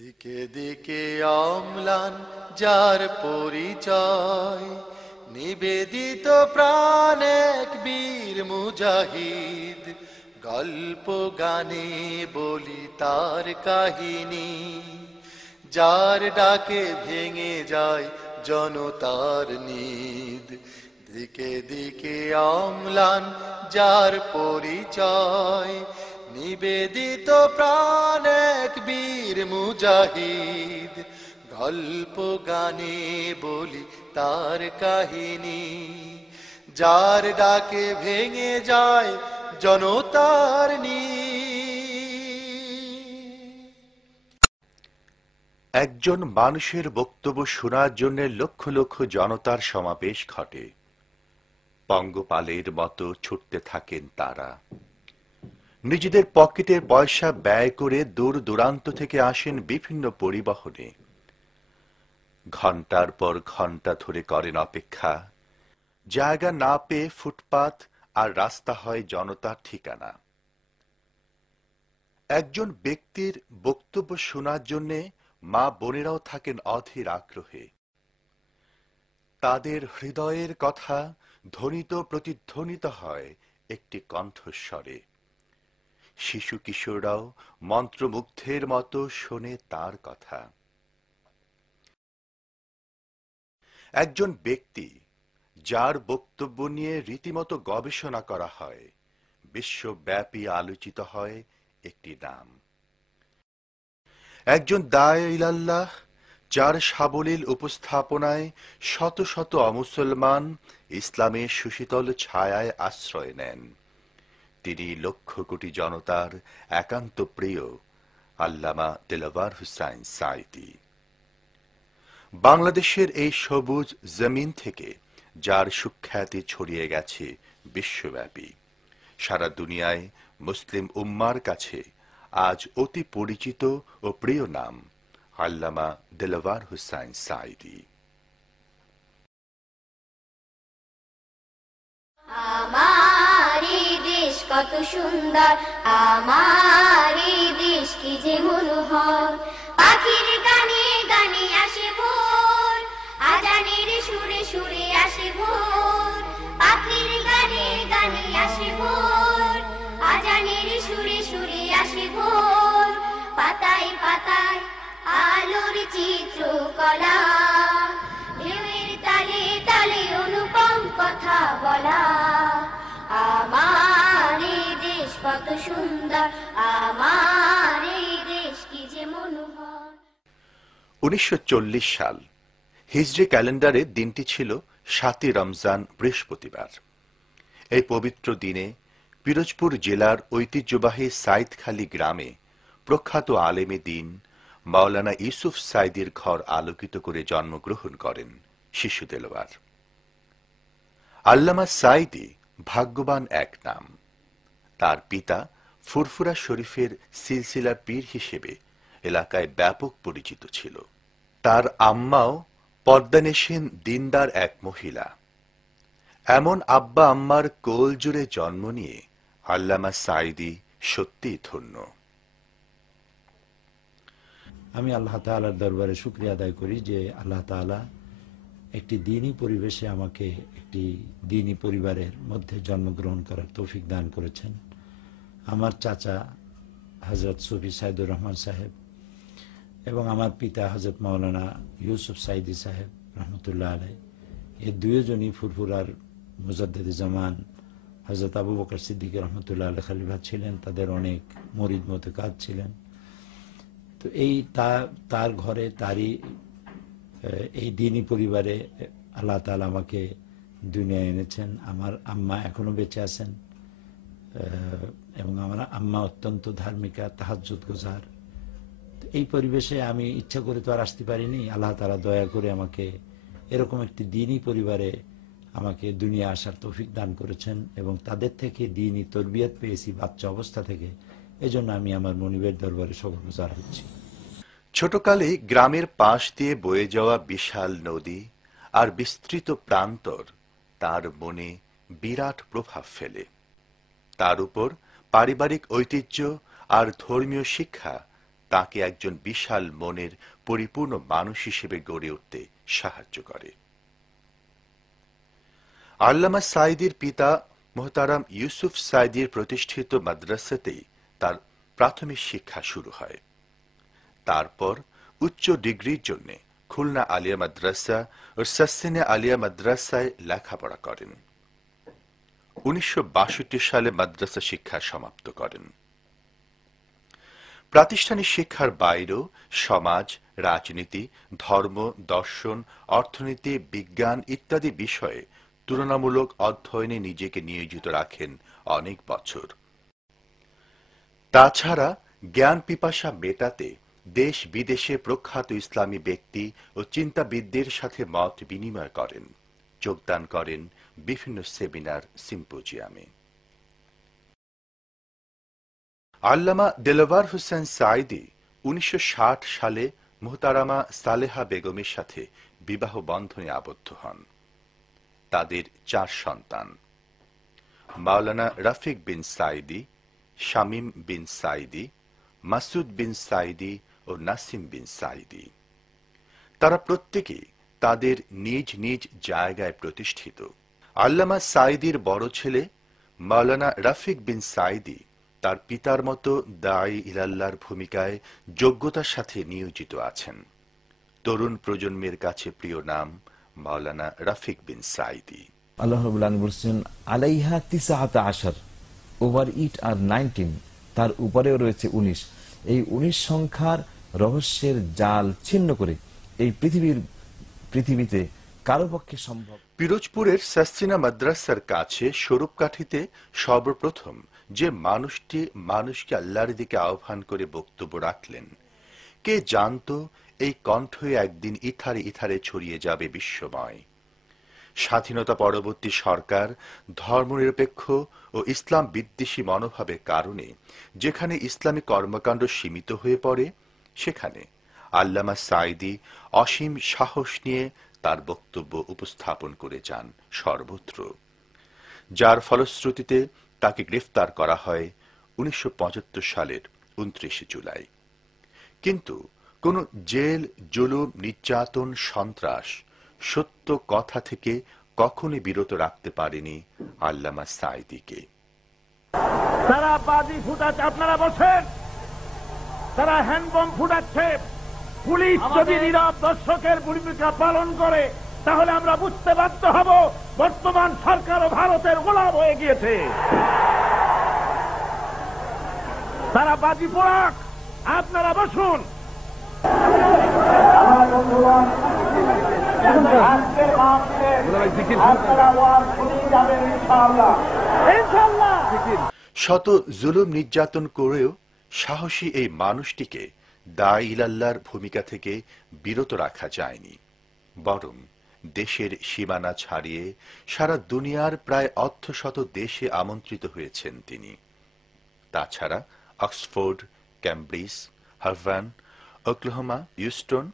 দিকে দিকে অম্লান যার পরিচয়, নিবেদিত প্রাণ এক বীর মুজাহিদ। গল্প গানে বলি তার কাহিনী, যার ডাকে ভেঙে যায় জনতার নিদ। দিকে দিকে অম্লান যার পরিচয়, নিবেদিত প্রাণ এক বীর মুজাহিদ। গল্প গানে বলি তার কাহিনী, যার ডাকে ভেঙে যায় জনতার একজন মানুষের বক্তব্য শোনার জন্য লক্ষ লক্ষ জনতার সমাবেশ ঘটে। পঙ্গপালের মতো ছুটতে থাকেন তারা। নিজেদের পকেটের পয়সা ব্যয় করে দূর দূরান্ত থেকে আসেন বিভিন্ন পরিবহনে। ঘন্টার পর ঘন্টা ধরে করেন অপেক্ষা। জায়গা না পেয়ে ফুটপাত আর রাস্তা হয় জনতার ঠিকানা। একজন ব্যক্তির বক্তব্য শোনার জন্য মা বোনেরাও থাকেন অধীর আগ্রহে। তাদের হৃদয়ের কথা ধ্বনিত প্রতিধ্বনিত হয় একটি কণ্ঠস্বরে। শিশু কিশোররাও মন্ত্রমুগ্ধের মতো শোনে তার কথা। একজন ব্যক্তি যার বক্তব্য নিয়ে রীতিমতো গবেষণা করা হয়, বিশ্বব্যাপী আলোচিত হয় একটি নাম। একজন দায়ে ইলাল্লাহ যার সাবলীল উপস্থাপনায় শত শত অমুসলমান ইসলামের সুশীতল ছায়ায় আশ্রয় নেন। তিনি লক্ষ কোটি জনতার একান্ত প্রিয় আল্লামা দিলওয়ার হুসাইন সাঈদী। বাংলাদেশের এই সবুজ জমিন থেকে যার সুখ্যাতি ছড়িয়ে গেছে বিশ্বব্যাপী, সারা দুনিয়ায় মুসলিম উম্মার কাছে আজ অতি পরিচিত ও প্রিয় নাম আল্লামা দিলওয়ার হুসাইন সাঈদী। আমার এই দেশ কত সুন্দর, আমার এই দেশ কি যে মনোহর। পাখির গানে গানে আসে ভোর, আজানের সুরে সুরে আসে ভোর। পাখির গানে গানে আসে ভোর, আজানের সুরে সুরে আসে ভোর। পাতায় পাতায় আলোর চিত্রকলা, ঢেউয়ের তালে তালে অনুপম কথা বলা। আমার এই দেশ কত সুন্দর, আমার এই দেশ কি যে মনোহর। 1940 সাল হিজরি ক্যালেন্ডারে দিনটি ছিল 7ই রমজান, বৃহস্পতিবার। এই পবিত্র দিনে পিরোজপুর জেলার ঐতিহ্যবাহী সাইদখালী গ্রামে প্রখ্যাত আলেমে দ্বীন মাওলানা ইউসুফ সাঈদীর ঘর আলোকিত করে জন্মগ্রহণ করেন শিশু দেলোয়ার। আল্লামা সাঈদী ভাগ্যবান এক নাম। তার পিতা ফুরফুরা শরীফের সিলসিলা পীর হিসেবে এলাকায় ব্যাপক পরিচিত ছিল। তার আম্মাও পর্দানেশীন দিনদার এক মহিলা। এমন আব্বা আম্মার কোল জুড়ে জন্ম নিয়ে আল্লামা সাঈদী সত্যিই ধন্য। আমি আল্লাহ তাআলার দরবারে শুকরিয়া আদায় করি যে আল্লাহ তাআলা একটি দ্বীনি পরিবেশে আমাকে একটি দ্বীনি পরিবারের মধ্যে জন্মগ্রহণ করার তৌফিক দান করেছেন। আমার চাচা হযরত সুফি সাইদুর রহমান সাহেব এবং আমার পিতা হযরত মাওলানা ইউসুফ সাঈদী সাহেব রহমতুল্লাহ আলাইহ, এই দুইজনই ফুরফুরার মুজাদ্দিদে জামান হযরত আবু বকর সিদ্দিক রহমতুল্লাহ আলাইহ খলিফা ছিলেন। তাদের অনেক মুরিদ মুতাকাদ ছিলেন। তো এই তার ঘরে তারই এই দ্বীনি পরিবারে আল্লাহ তাআলা আমাকে দুনিয়ায় এনেছেন। আমার আম্মা এখনো বেঁচে আছেন এবং আমার আম্মা অত্যন্ত ধার্মিকা, তাহাজ্জুদ গুজার। এই পরিবেশে আমি ইচ্ছা করে তো আর আসতে পারিনি। আল্লাহ তাআলা দয়া করে আমাকে এরকম একটি দ্বীনি পরিবারে আমাকে দুনিয়া আসার তৌফিক দান করেছেন এবং তাদের থেকে দ্বীনি তরবিয়ত পেয়েছি বাচ্চা অবস্থা থেকে। এজন্য আমি আমার মনিবের দরবারে শুকরগুজার হচ্ছি। ছোটকালে গ্রামের পাশ দিয়ে বয়ে যাওয়া বিশাল নদী আর বিস্তৃত প্রান্তর তার মনে বিরাট প্রভাব ফেলে। তার উপর পারিবারিক ঐতিহ্য আর ধর্মীয় শিক্ষা তাকে একজন বিশাল মনের পরিপূর্ণ মানুষ হিসেবে গড়ে উঠতে সাহায্য করে। আল্লামা সাঈদীর পিতা মোহতারাম ইউসুফ সাঈদীর প্রতিষ্ঠিত মাদ্রাসাতেই তার প্রাথমিক শিক্ষা শুরু হয়। তারপর উচ্চ ডিগ্রির জন্য খুলনা আলিয়া মাদ্রাসা ও সাসিনা আলিয়া মাদ্রাসায় লেখাপড়া করেন। 1962 সালে মাদ্রাসা শিক্ষা সমাপ্ত করেন। প্রাতিষ্ঠানিক শিক্ষার বাইরেও সমাজ, রাজনীতি, ধর্ম, দর্শন, অর্থনীতি, বিজ্ঞান ইত্যাদি বিষয়ে তুলনামূলক অধ্যয়নে নিজেকে নিয়োজিত রাখেন অনেক বছর। তাছাড়া জ্ঞান পিপাসা মেটাতে দেশ বিদেশে প্রখ্যাত ইসলামী ব্যক্তি ও চিন্তাবিদদের সাথে মত বিনিময় করেন, যোগদান করেন বিভিন্ন সেমিনার, সিম্পোজিয়ামে। আল্লামা দেলোয়ার হোসেন সাঈদী 1960 সালে মুহতারামা সালেহা বেগমের সাথে বিবাহ বন্ধনে আবদ্ধ হন। তাদের 4 সন্তান: মাওলানা রফিক বিন সাঈদী, শামীম বিন সাঈদী, মাসুদ বিন সাঈদী ও নাসিম বিন সাঈদী। তারা প্রত্যেকেই তাদের নিজ নিজ জায়গায় প্রতিষ্ঠিত। আল্লামা সাঈদীর বড় ছেলে মাওলানা রফিক বিন সাঈদী তার পিতার মতো দাঈ ইলাল্লাহর ভূমিকায় যোগ্যতার সাথে নিয়োজিত আছেন। তরুণ প্রজন্মের কাছে প্রিয় নাম মাওলানা রফিক বিন সাঈদী। আল্লাহ রাব্বুল আলামিন বলেছেন আলাইহা 19 ওভার ইট আর 19, তার উপরেও রয়েছে 19। এই 19 সংখ্যার রহস্যের জাল ছিন্ন করে এই পৃথিবীতে কারো পক্ষে সম্ভব। পিরোজপুরের সাসিনা মাদ্রাসার কাছে স্বরূপকাঠিতে সর্বপ্রথম যে মানুষটি মানুষকে আল্লাহর দিকে আহ্বান করে বক্তব্য রাখলেন, কে জানতো এই কণ্ঠই একদিন ইথারে ইথারে ছড়িয়ে যাবে বিশ্বময়। স্বাধীনতা পরবর্তী সরকার ধর্মনিরপেক্ষ ও ইসলাম বিদ্বেষী মনোভাবের কারণে যেখানে ইসলামী কর্মকাণ্ড সীমিত হয়ে পড়ে, সেখানে আল্লামা সাঈদী অসীম সাহস নিয়ে তার বক্তব্য উপস্থাপন করে যান সর্বত্র, যার ফলশ্রুতিতে তাকে গ্রেফতার করা হয় 1975 সালের 29 জুলাই। কিন্তু কোন জেল, জুলুম, নির্যাতন, সন্ত্রাস সত্য কথা থেকে কখনই বিরত রাখতে পারেনি আল্লামা সাঈদীকে। তারা বাজি ফুটাচ্ছে, আপনারা বসেন, তারা হ্যান্ডবম ফুটাচ্ছে। পুলিশ যদি নীরব দর্শকের ভূমিকা পালন করে তাহলে আমরা বুঝতে বাধ্য হব বর্তমান সরকার ও ভারতের গোলাম হয়ে গিয়েছে। তারা বাজি পোড়াক, আপনারা বসুন। শত জুলুম নির্যাতন করেও সাহসী এই মানুষটিকে দাঈ ইলাল্লাহর ভূমিকা থেকে বিরত রাখা যায়নি, বরং দেশের সীমানা ছাড়িয়ে সারা দুনিয়ার প্রায় অর্ধশত দেশে আমন্ত্রিত হয়েছেন তিনি। তাছাড়া Oxford, Cambridge, Harvard, Oklahoma, Houston,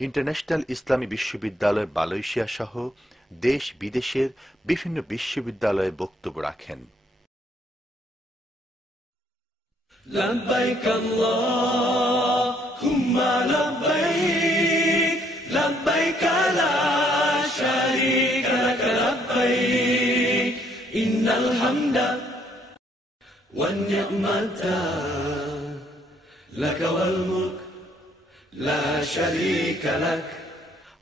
international ইসলামী বিশ্ববিদ্যালয় মালয়েশিয়া সহ দেশ বিদেশের বিভিন্ন বিশ্ববিদ্যালয়ে বক্তব্য রাখেন। لبيك اللهم لبيك لبيك لا شريك لك لبيك إن الحمد والنعمة لك والملك لا شريك لك।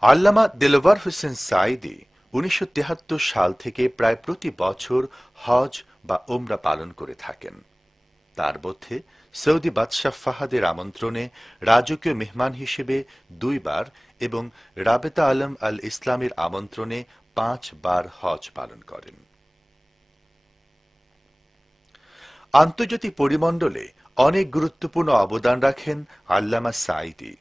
আল্লামা দেলোয়ার হোসেন সাঈদী 1973 সাল থেকে প্রায় প্রতি বছর হজ বা উমরা পালন করে থাকেন। তার মধ্যে সৌদি বাদশাহ ফাহাদের আমন্ত্রণে রাজকীয় মেহমান হিসেবে 2 বার এবং রাবেতা আলম আল ইসলামের আমন্ত্রণে 5 বার হজ পালন করেন। আন্তর্জাতিক পরিমণ্ডলে অনেক গুরুত্বপূর্ণ অবদান রাখেন আল্লামা সাঈদী।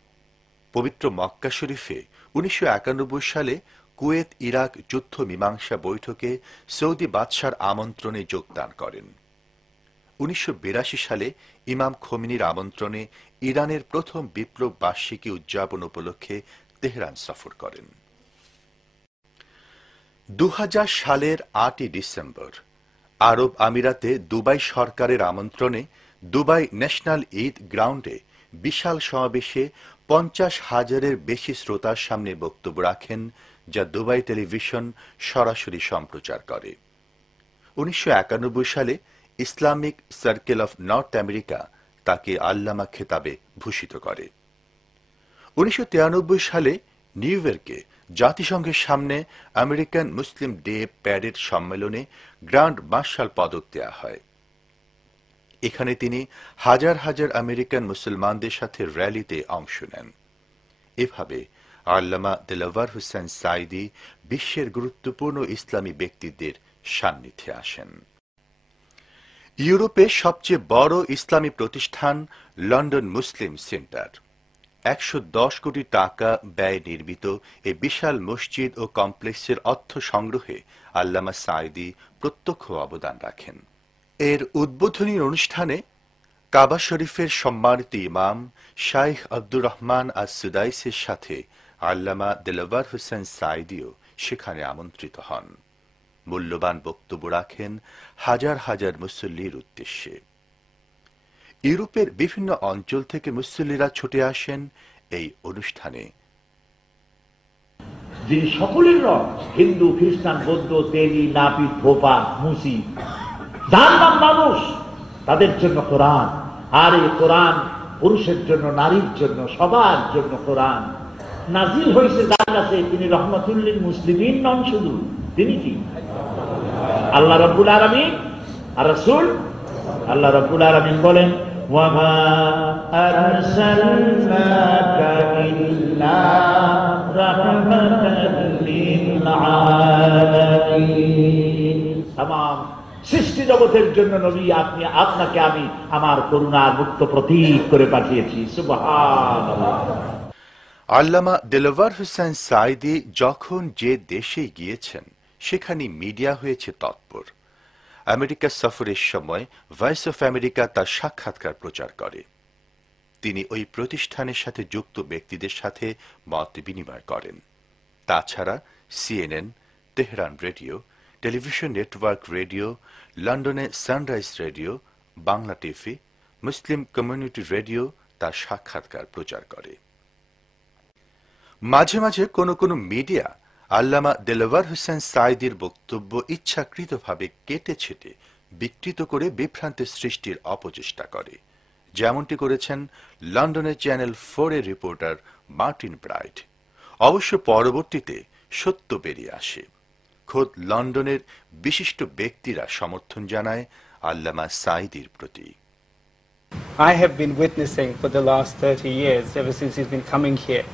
পবিত্র মক্কা শরীফে 1991 সালে কুয়েত ইরাক যুদ্ধ মীমাংসা বৈঠকে সৌদি বাদশার আমন্ত্রণে যোগদান করেন। 1982 সালে ইমাম খোমেনির আমন্ত্রণে ইরানের প্রথম বিপ্লব বার্ষিকী উদযাপন উপলক্ষে তেহরান সফর করেন। 2000 সালের 8 ডিসেম্বর আরব আমিরাতে দুবাই সরকারের আমন্ত্রণে দুবাই ন্যাশনাল ঈদ গ্রাউন্ডে বিশাল সমাবেশে 50,000-এর বেশি শ্রোতার সামনে বক্তব্য রাখেন, যা দুবাই টেলিভিশন সরাসরি সম্প্রচার করে। 1991 সালে Islamic circle of north America তাকে আল্লামা খেতাবে ভূষিত করে। 1993 সালে নিউ ইয়র্কে জাতিসংঘের সামনে আমেরিকান মুসলিম ডে প্যারেড সম্মেলনে গ্র্যান্ড মার্শাল পদক দেয়া হয়। এখানে তিনি হাজার হাজার আমেরিকান মুসলমানদের সাথে র্যালিতে অংশ নেন। এভাবে আল্লামা দেলাওয়ার হোসেন সাঈদী বিশ্বের গুরুত্বপূর্ণ ইসলামী ব্যক্তিত্বের সান্নিধ্যে আসেন। ইউরোপের সবচেয়ে বড় ইসলামী প্রতিষ্ঠান লন্ডন মুসলিম সেন্টার 110 কোটি টাকা ব্যয় নির্মিত এই বিশাল মসজিদ ও কমপ্লেক্সের অর্থ সংগ্রহে আল্লামা সাঈদী প্রত্যক্ষ অবদান রাখেন। এর উদ্বোধনী অনুষ্ঠানে কাবা শরীফের সম্মানিত ইমাম শাইখ আব্দুর রহমান আস-সুদাইসের সাথে আল্লামা দেলাওয়ার হোসেন সাঈদীও সেখানে আমন্ত্রিত হন। মূল্যবান বক্তব্য রাখেন হাজার হাজার মুসল্লির উদ্দেশ্যে। ইউরোপের বিভিন্ন অঞ্চল থেকে মুসল্লিরা ছুটে আসেন এই অনুষ্ঠানে। যিনি সকলের রব, হিন্দু, খ্রিস্টান, বৌদ্ধ, তেলি, নাপিত, ভোপা, মুসি, যার নাম মানুষ, তাদের জন্য কোরআন। আর এই কোরআন পুরুষের জন্য, নারীর জন্য, সবার জন্য কোরআন নাজিল হয়েছে যার কাছে। তিনি রহমাতুল্লিল মুসলিমিন নন, শুধু তিনি কি আল্লাহ রাব্বুল আলামিন আর রাসূল। আল্লাহ রাব্বুল আলামিন বলেন, ওয়ামা আরসালনাকা ইল্লা রাহমাতাল লিল আলামিন। তামাম সৃষ্টি জগতের জন্য নবী আপনি, আপনাকে আমি আমার করুণার মুক্ত প্রতীক করে পাঠিয়েছি। সুবহানাল্লাহ। আল্লামা দেলাওয়ার হোসেন সাঈদী যখন যে দেশে গিয়েছেন সেখানে মিডিয়া হয়েছে তৎপর। আমেরিকা সফরের সময় ভয়েস অফ আমেরিকা তার সাক্ষাৎকার প্রচার করে। তিনি ওই প্রতিষ্ঠানের সাথে যুক্ত ব্যক্তিদের সাথে মত বিনিময় করেন। তাছাড়া CNN, Tehran radio, television network radio, লন্ডনে sunrise radio, Bangla TV, Muslim community radio তার সাক্ষাৎকার প্রচার করে। মাঝে মাঝে কোনো কোনো মিডিয়া আল্লামা দেলাওয়ার হোসেন সাঈদীর বক্তব্য ইচ্ছাকৃতভাবে কেটে ছেটে বিকৃত করে বিভ্রান্তির সৃষ্টির অপচেষ্টা করে, যেমনটি করেছেন লন্ডনের চ্যানেল 4-এর রিপোর্টার মার্টিন ব্রাইট। অবশ্য পরবর্তীতে সত্য বেরিয়ে আসে। খোদ লন্ডনের বিশিষ্ট ব্যক্তিরা সমর্থন জানায় আল্লামা সাঈদীর প্রতি। I have been witnessing for the last 30 years, ever since he's been coming here,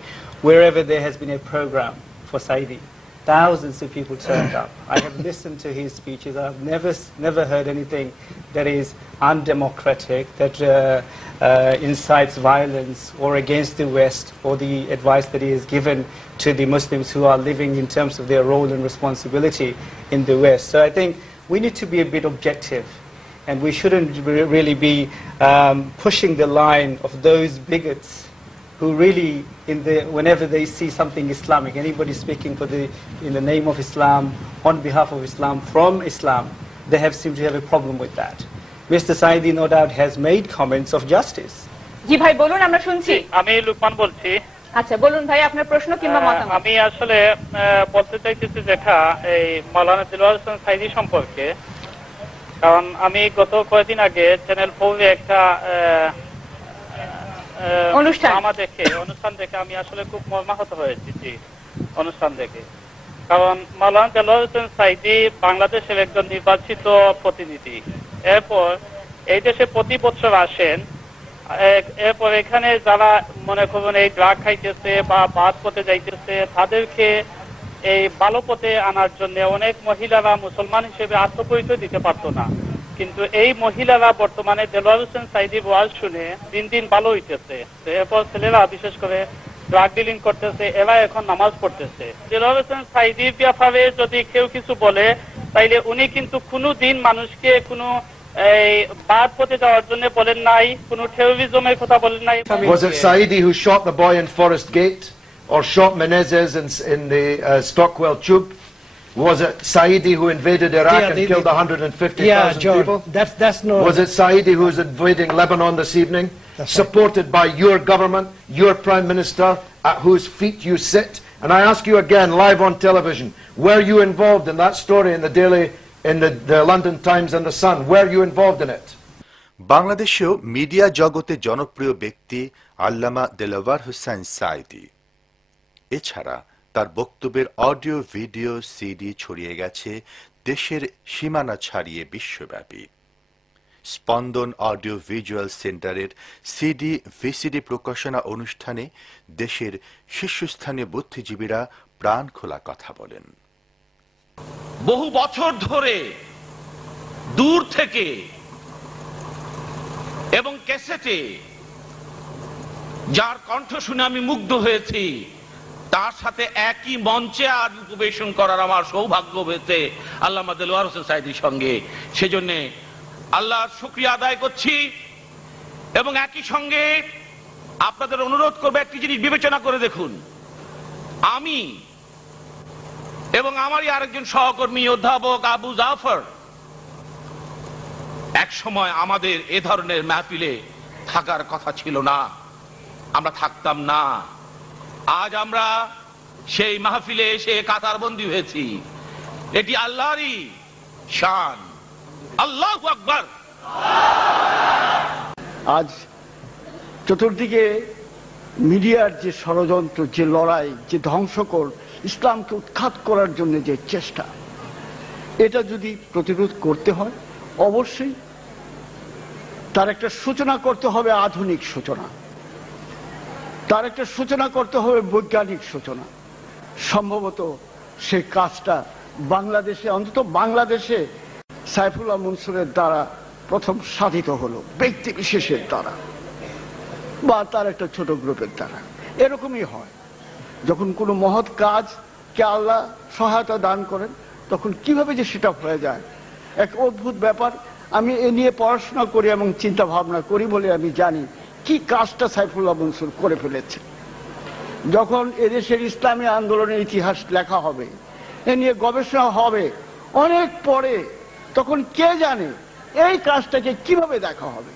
wherever there has been a program for Saidi, thousands of people turned up. I have listened to his speeches. I've never heard anything that is undemocratic, that incites violence or against the West, or the advice that he has given to the Muslims who are living in terms of their role and responsibility in the West. So I think we need to be a bit objective, and we shouldn't really be pushing the line of those bigots who really, whenever they see something Islamic, anybody speaking in the name of Islam, on behalf of Islam, from Islam, they seem to have a problem with that. Mr. Saidi no doubt has made comments of justice. জি ভাই বলুন, আমরা শুনছি। আমি লুকমান বলছি। আচ্ছা বলুন ভাই, আপনার প্রশ্ন কিংবা মতামত। আমি আসলে বলতে চাইতেছি যেটা এই মাওলানা দেলাওয়ার হোসেন সাঈদী সম্পর্কে, কারণ আমি গত কয়েকদিন আগে চ্যানেল 4-এ একটা অনুষ্ঠান দেখে আমি আসলে খুব মর্মাহত হয়েছি। অনুষ্ঠান দেখে, কারণ মাওলানা দেলাওয়ার হোসেন সাঈদী বাংলাদেশের একজন নির্বাচিত প্রতিনিধি। এরপর এই দেশে প্রতি বছর আসেন। এরপর এখানে যারা মনে করুন এই ড্রাগ খাইতেছে বা বাদ পথে যাইতেছে, তাদেরকে এই ভালো পথে আনার জন্য অনেক মহিলারা মুসলমান হিসেবে আত্মপরিচয় দিতে পারতো না, কিন্তু এই মহিলারা বর্তমানে দেলাওয়ার হোসেন সাঈদীর ওয়াজ শুনে দিন দিন ভালো হইতেছে। এরপর ছেলেরা বিশেষ করে ড্রাগ ডিলিং করতেছে, এরা এখন নামাজ পড়তেছে। দেলাওয়ার হোসেন সাঈদীর ব্যাপারে যদি কেউ কিছু বলে, তাইলে উনি কিন্তু কোনো দিন মানুষকে কোনো এই বাদ পথে যাওয়ার জন্য বলেন নাই, কোনো টেরোরিজমের কথা বলেন নাই। Was it Saidi who shot the boy in Forest Gate or shot Menezes in the Stockwell Tube? Was it Saidi who invaded Iraq Yeah, and the- killed the- 150,000 George, people? that's no. Was it Saidi who is invading Lebanon this evening, That's supported by your government, your Prime Minister, at whose feet you sit? And I ask you again, live on television, were you involved in that story in the London Times and the Sun? Were you involved in it? বাংলাদেশেও media জগতে জনপ্রিয় ব্যক্তি আল্লামা দেলাওয়ার হোসেন সাঈদী। এছাড়া তার বক্তব্যের audio video CD ছড়িয়ে গেছে দেশের সীমানা ছাড়িয়ে বিশ্বব্যাপী। স্পন্দন অডিও ভিজুয়াল সেন্টারের সিডি ভিসিডি প্রকাশনা অনুষ্ঠানে দেশের শীর্ষস্থানীয় বুদ্ধিজীবীরা প্রাণ খোলা কথা বলেন। বহু বছর ধরে দূর থেকে এবং ক্যাসেটে যার কণ্ঠ শুনে আমি মুগ্ধ হয়েছি, তার সাথে একই মঞ্চে আর উপবেশন করার আমার সৌভাগ্য হয়েছে আল্লামা দেলোয়ার হোসেন সাঈদীর সঙ্গে। সেজন্য আল্লাহর শুকরিয়া আদায় করছি এবং একই সঙ্গে আপনাদের অনুরোধ করবে একটি জিনিস বিবেচনা করে দেখুন। আমি এবং আমারই আরেকজন সহকর্মী অধ্যাপক আবু জাফর এক সময় আমাদের এ ধরনের মাহফিলে থাকার কথা ছিল না, আমরা থাকতাম না। আজ আমরা সেই মাহফিলে এসে কাতারবন্দী হয়েছি। এটি আল্লাহরই শান। আল্লাহু আকবার। আজ চতুর্দিকে মিডিয়ার যে ষড়যন্ত্র, যে লড়াই, যে ধ্বংসকর, ইসলামকে উৎখাত করার জন্য যে চেষ্টা, এটা যদি প্রতিরোধ করতে হয় অবশ্যই তার একটা সূচনা করতে হবে, আধুনিক সূচনা। তার একটা সূচনা করতে হবে, বৈজ্ঞানিক সূচনা। সম্ভবত সেই কাজটা বাংলাদেশে, অন্তত বাংলাদেশে সাইফুল্লাহ মনসুরের দ্বারা প্রথম সাধিত হলো, ব্যক্তি বিশেষের দ্বারা বা তার একটা ছোট গ্রুপের দ্বারা। এরকমই হয় যখন কোনো মহৎ কাজকে আল্লাহ সহায়তা দান করেন, তখন কিভাবে যে সেটা হয়ে যায় এক অদ্ভুত ব্যাপার। আমি এ নিয়ে পড়াশোনা করি এবং চিন্তা ভাবনা করি বলে আমি জানি কি কাজটা সাইফুল্লাহ মনসুর করে ফেলেছে। যখন এদেশের ইসলামী আন্দোলনের ইতিহাস লেখা হবে, এ নিয়ে গবেষণা হবে অনেক পরে, তখন কে জানে এই কাজটাকে কিভাবে দেখা হবে।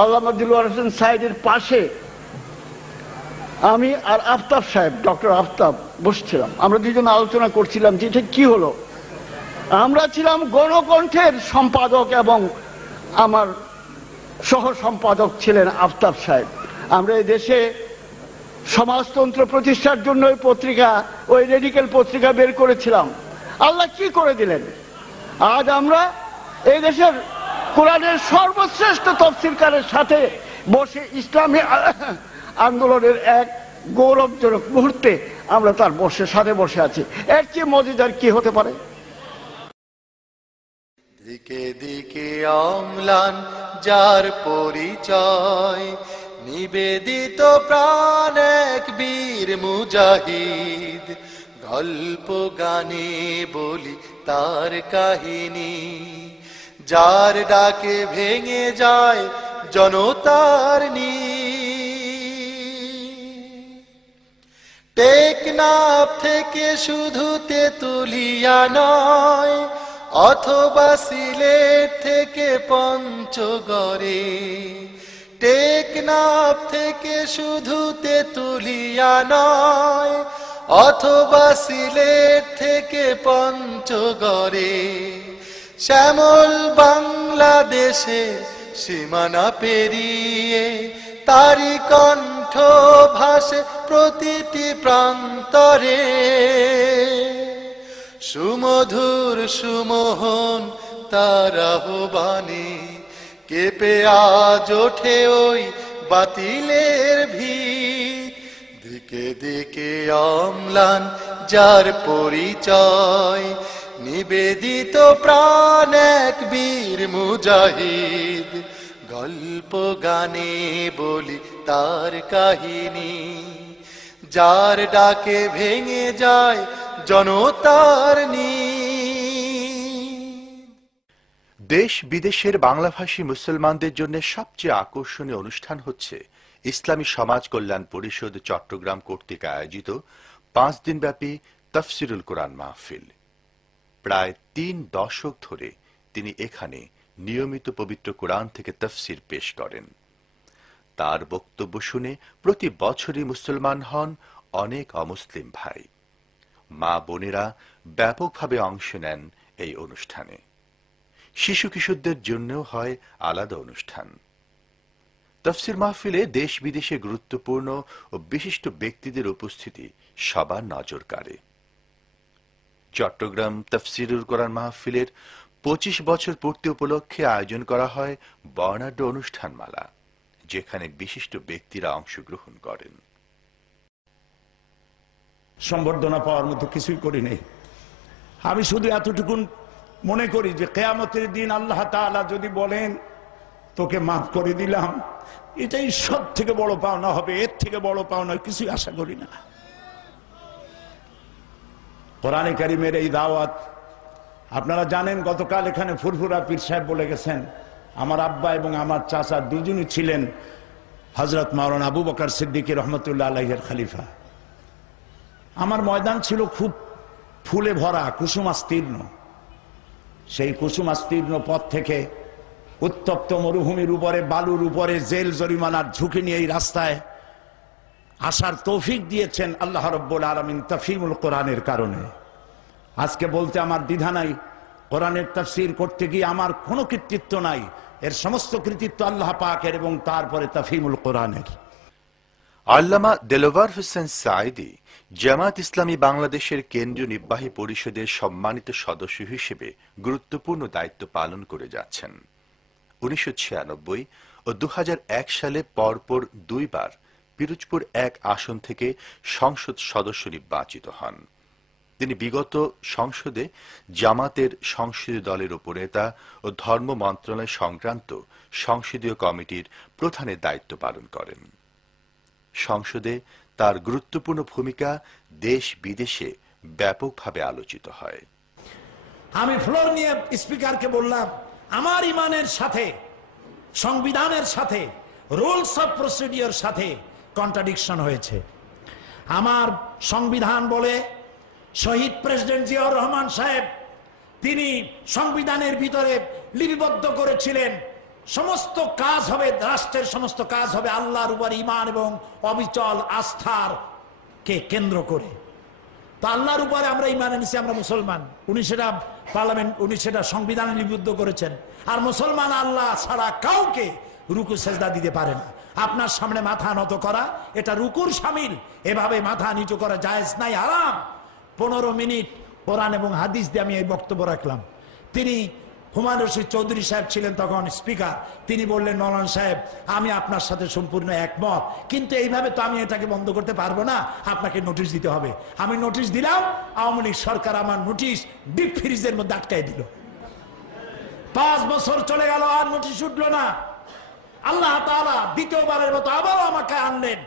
আল্লামা দেলোয়ার হোসেন সাঈদীর পাশে আমি আর আফতাব সাহেব, ডক্টর আফতাব বসছিলাম। আমরা দুজন আলোচনা করছিলাম যে এটা কি হলো। আমরা ছিলাম গণকণ্ঠের সম্পাদক এবং আমার সহ সম্পাদক ছিলেন আফতাব সাহেব। আমরা এই দেশে সমাজতন্ত্র প্রতিষ্ঠার জন্য ওই পত্রিকা, ওই রেডিক্যাল পত্রিকা বের করেছিলাম। আল্লাহ কি করে দিলেন, আজ আমরা এই দেশের কোরআনের সর্বশ্রেষ্ঠ তফসিরকারের সাথে বসে ইসলামী আন্দোলনের এক গৌরবজনক মুহূর্তে আমরা তার সাথে বসে আছি। এর চেয়ে মজাদার কি হতে পারে? দিকে দিকে অম্লান যার পরিচয়, নিবেদিত প্রাণ এক বীর মুজাহিদ। গল্প গানে বলি তার কাহিনী, যার ডাকে ভেঙে যায় জনতার টেকনাফ থেকে শুধু তেতুলিয়া নয়, অথবা সিলেট থেকে পঞ্চগড়ে। টেকনাফ থেকে শুধু তেতুলিয়া নয়, অথবা সিলেট থেকে পঞ্চগড়ে। শ্যামল বাংলাদেশে সীমানা পেরিয়ে তারি কণ্ঠ ভাসে প্রতিটি প্রান্তরে। সুমধুর সুমোহন তার আহ্বানে কেঁপে আজ ওঠে ওই বাতিলের ভিড়। দিকে দিকে অম্লান যার পরিচয়, নিবেদিত প্রাণ এক বীর মুজাহিদ। গল্প গানে বলি তার কাহিনী, যার ডাকে ভেঙে যায় জনতার দেশ বিদেশের বাংলাভাষী মুসলমানদের জন্য সবচেয়ে আকর্ষণীয় অনুষ্ঠান হচ্ছে ইসলামী সমাজ কল্যাণ পরিষদ চট্টগ্রাম কর্তৃক আয়োজিত 5 দিনব্যাপী তাফসিরুল কোরআন মাহফিল। প্রায় 3 দশক ধরে তিনি এখানে নিয়মিত পবিত্র কোরআন থেকে তাফসির পেশ করেন। তার বক্তব্য শুনে প্রতি বছরই মুসলমান হন অনেক অমুসলিম ভাই। মা বোনেরা ব্যাপকভাবে অংশ নেন এই অনুষ্ঠানে। শিশু কিশোরদের জন্যও হয় আলাদা অনুষ্ঠান। তাফসির মাহফিলে দেশ বিদেশে গুরুত্বপূর্ণ ও বিশিষ্ট ব্যক্তিদের উপস্থিতি সবার নজর কাড়ে। চট্টগ্রাম তাফসিরুল কোরআন মাহফিলের 25 বছর পূর্তি উপলক্ষে আয়োজন করা হয় বর্ণাঢ্য অনুষ্ঠানমালা, যেখানে বিশিষ্ট ব্যক্তিরা অংশগ্রহণ করেন। সম্বর্ধনা পাওয়ার মতো কিছুই করি নেই। আমি শুধু এতটুকু মনে করি যে কিয়ামতের দিন আল্লাহ তাআলা যদি বলেন তোকে মাফ করে দিলাম, এটাই সব থেকে বড় পাওনা হবে। এর থেকে বড় পাওনা কিছুই আশা করি না। কোরআনে কারীমের এই দাওয়াত আপনারা জানেন, গতকাল এখানে ফুরফুরা পীর সাহেব বলে গেছেন, আমার আব্বা এবং আমার চাচা দুজনই ছিলেন হযরত মাওলানা আবু বকর সিদ্দিকী রহমতুল্লাহ আলাইহির খলিফা। আমার ময়দান ছিল খুব ফুলে ভরা, কুসুমাস্তীর্ণ। সেই কুসুমাস্তীর্ণ পথ থেকে উত্তপ্ত মরুভূমির উপরে, বালুর উপরে জেল জরিমানার ঝুঁকি নিয়ে এই রাস্তায় আসার তৌফিক দিয়েছেন আল্লাহ রাব্বুল আলামিন তাফহিমুল কোরআনের কারণে। আজকে বলতে আমার দ্বিধা নাই, কোরআনের তাফসীর করতে গিয়ে আমার কোনো কৃতিত্ব নাই। এর সমস্ত কৃতিত্ব আল্লাহ পাকের এবং তারপরে তাফহিমুল কোরআনের। আল্লামা দেলোয়ার হোসেন সাঈদী জামায়াত ইসলামী বাংলাদেশের কেন্দ্রীয় নির্বাহী পরিষদের সম্মানিত সদস্য হিসেবে গুরুত্বপূর্ণ দায়িত্ব পালন করে যাচ্ছেন। 1996 ও 2001 সালে পরপর 2 বার পিরোজপুর 1 আসন থেকে সংসদ সদস্য নির্বাচিত হন। তিনি বিগত সংসদে জামাতের সংসদীয় দলের উপনেতা ও ধর্ম মন্ত্রণালয় সংক্রান্ত সংসদীয় কমিটির প্রধানের দায়িত্ব পালন করেন। সংসদে তার গুরুত্বপূর্ণ ভূমিকা দেশ বিদেশে ব্যাপকভাবে আলোচিত হয়। আমি ফ্লোর নিয়ে স্পিকারকে বললাম, আমার ইমানের সাথে, সংবিধানের সাথে, রুলস অফ প্রসিডিওর সাথে কন্ট্রাডিকশন হয়েছে। আমার সংবিধান বলে শহীদ প্রেসিডেন্ট জিয়াউর রহমান সাহেব তিনি সংবিধানের ভিতরে লিপিবদ্ধ করেছিলেন, সমস্ত কাজ হবে, রাষ্ট্রের সমস্ত কাজ হবে আল্লাহর উপর ঈমান এবং অবিচল আস্থার কে কেন্দ্র করে। তো আল্লাহর উপরে আমরা ঈমান এনেছি, আমরা মুসলমান। উনি সেটা পার্লামেন্ট, উনি সেটা সংবিধানে লিপিবদ্ধ করেছেন। আর মুসলমান আল্লাহ ছাড়া কাউকে রুকু সেজদা দিতে পারে না। আপনার সামনে মাথা নত করা এটা রুকুর শামিল। এভাবে মাথা নিচু করা জায়েজ নাই, হারাম। 15 মিনিট কোরআন এবং হাদিস দিয়ে আমি এই বক্তব্য রাখলাম। তিনি হুমায়ুন রশিদ চৌধুরী সাহেব ছিলেন তখন স্পিকার। তিনি বললেন, মৌলানা সাহেব আমি আপনার সাথে সম্পূর্ণ একমত, কিন্তু এইভাবে তো আমি এটাকে বন্ধ করতে পারবো না, আপনাকে নোটিশ দিতে হবে। আমি নোটিশ দিলাম, আওয়ামী লীগ সরকার আমার নোটিশ ডিপ ফ্রিজের মধ্যে আটকাই দিল। 5 বছর চলে গেল, আর নোটিশ উঠলো না। আল্লাহ তাআলা দ্বিতীয়বারের মতো আবারও আমাকে আনলেন